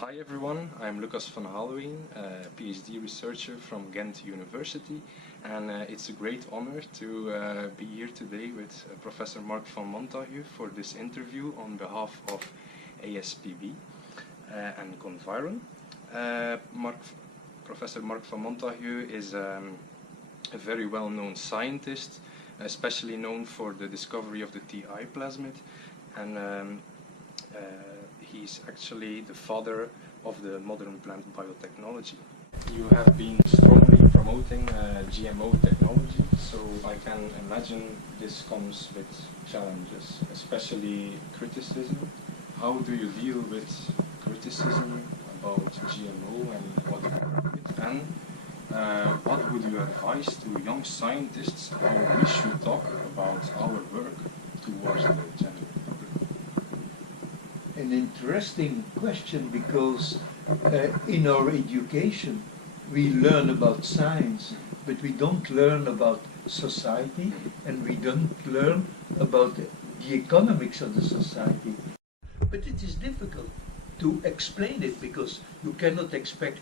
Hi everyone, I'm Lucas Vanhaelewyn, a PhD researcher from Ghent University, and it's a great honor to be here today with Professor Marc van Montagu for this interview on behalf of ASPB and Conviron. Professor Marc van Montagu is a very well-known scientist, especially known for the discovery of the TI plasmid, and he's actually the father of the modern plant biotechnology. You have been strongly promoting GMO technology, so I can imagine this comes with challenges, especially criticism. How do you deal with criticism about GMO and what you work with? And what would you advise to young scientists how we should talk about our work towards the general public? An interesting question, because in our education we learn about science, but we don't learn about society, and we don't learn about the economics of the society. But it is difficult to explain it, because you cannot expect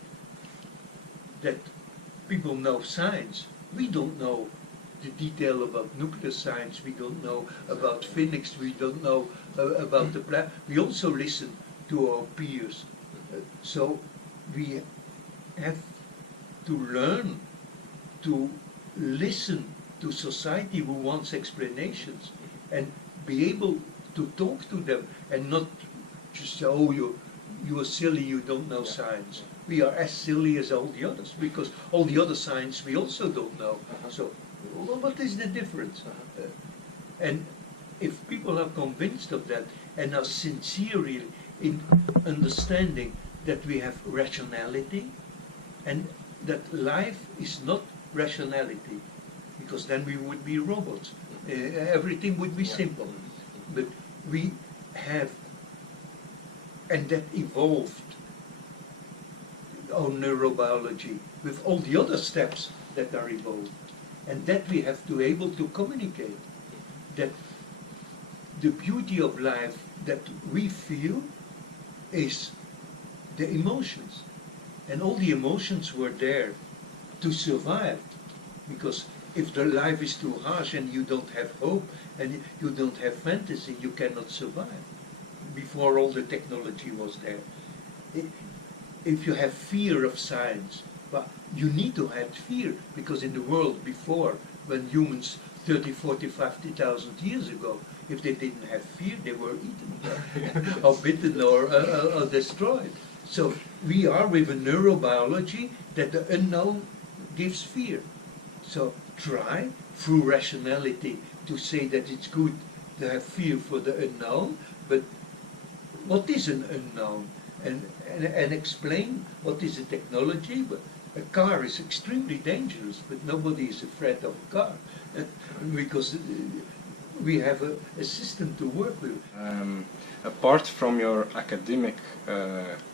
that people know science. We don't know the detail about nuclear science, we don't know about physics, we don't know about the plant. We also listen to our peers. So we have to learn to listen to society who wants explanations, and be able to talk to them, and not just say, oh, you are silly, you don't know science. We are as silly as all the others, because all the other science we also don't know. So what is the difference? And if people are convinced of that and are sincere in understanding that we have rationality, and that life is not rationality, because then we would be robots. Everything would be simple. But we have, and that evolved our neurobiology with all the other steps that are evolved. And that we have to be able to communicate, that the beauty of life that we feel is the emotions. And all the emotions were there to survive, because if the life is too harsh and you don't have hope and you don't have fantasy, you cannot survive. Before all the technology was there. If you have fear of science, but you need to have fear, because in the world before, when humans 30, 40, 50,000 years ago, if they didn't have fear, they were eaten or bitten or destroyed. So we are with a neurobiology that the unknown gives fear. So try through rationality to say that it's good to have fear for the unknown, but what is an unknown? And explain what is a technology. But a car is extremely dangerous, but nobody is afraid of a car because we have a system to work with. Apart from your academic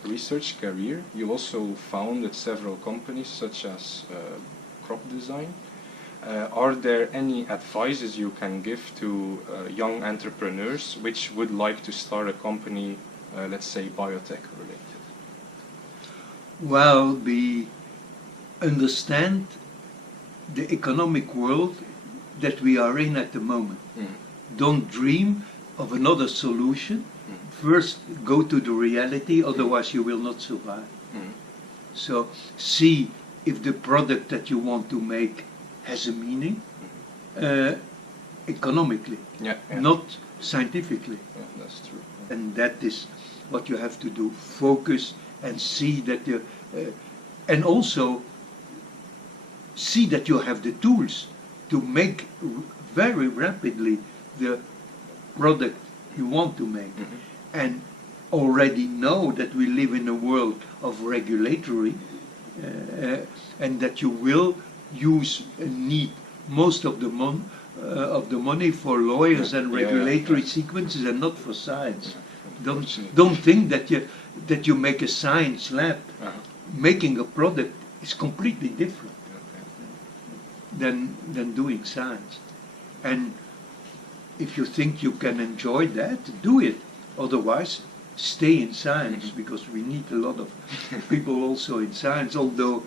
research career, you also founded several companies such as Crop Design. Are there any advices you can give to young entrepreneurs which would like to start a company, let's say biotech related? Well, we understand the economic world that we are in at the moment. Don't dream of another solution. First, go to the reality, otherwise you will not survive. So see if the product that you want to make has a meaning economically, not scientifically. Yeah, that's true. And that is what you have to do. Focus and see that you, and also see that you have the tools to make very rapidly the product you want to make. And already know that we live in a world of regulatory, and that you will use and need most of the money for lawyers and regulatory sequences, and not for science. Don't think that you make a science lab. Making a product is completely different than doing science. And if you think you can enjoy that, do it. Otherwise, stay in science, because we need a lot of people also in science, although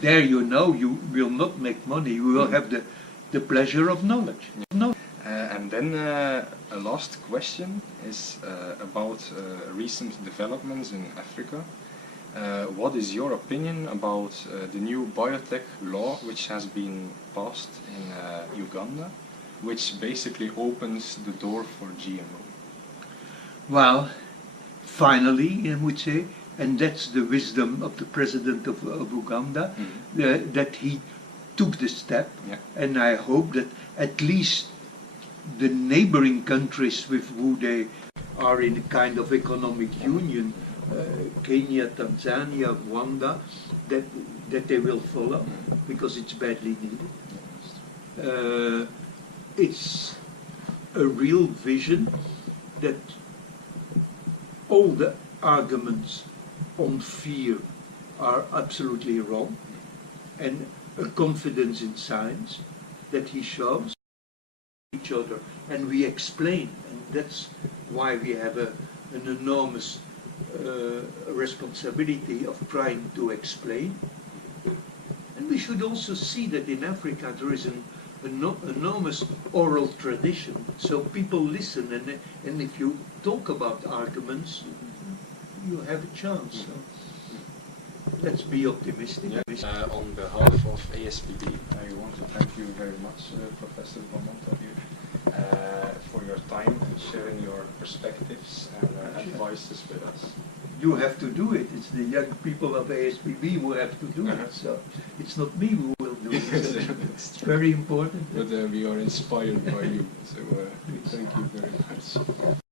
there you will not make money, you will have the pleasure of knowledge. And then a last question is about recent developments in Africa. What is your opinion about the new biotech law which has been passed in Uganda, which basically opens the door for GMO? Well, finally, I would say, and that's the wisdom of the president of Uganda, that he took the step, and I hope that at least the neighboring countries with who they are in a kind of economic union, Kenya, Tanzania, Rwanda, that they will follow, because it's badly needed. It's a real vision that all the arguments on fear are absolutely wrong, and a confidence in science that he shows each other, and we explain, and that's why we have an enormous responsibility of trying to explain. And we should also see that in Africa there is an enormous oral tradition, so people listen, and if you talk about arguments, you have a chance. So let's be optimistic. On behalf of ASPB, I want to thank you very much, Professor von Montagu, for your time and sharing your perspectives and advices with us. You have to do it. It's the young people of ASPB who have to do it. So it's not me who will do it. So it's very important. But we are inspired by you. So thank you very much.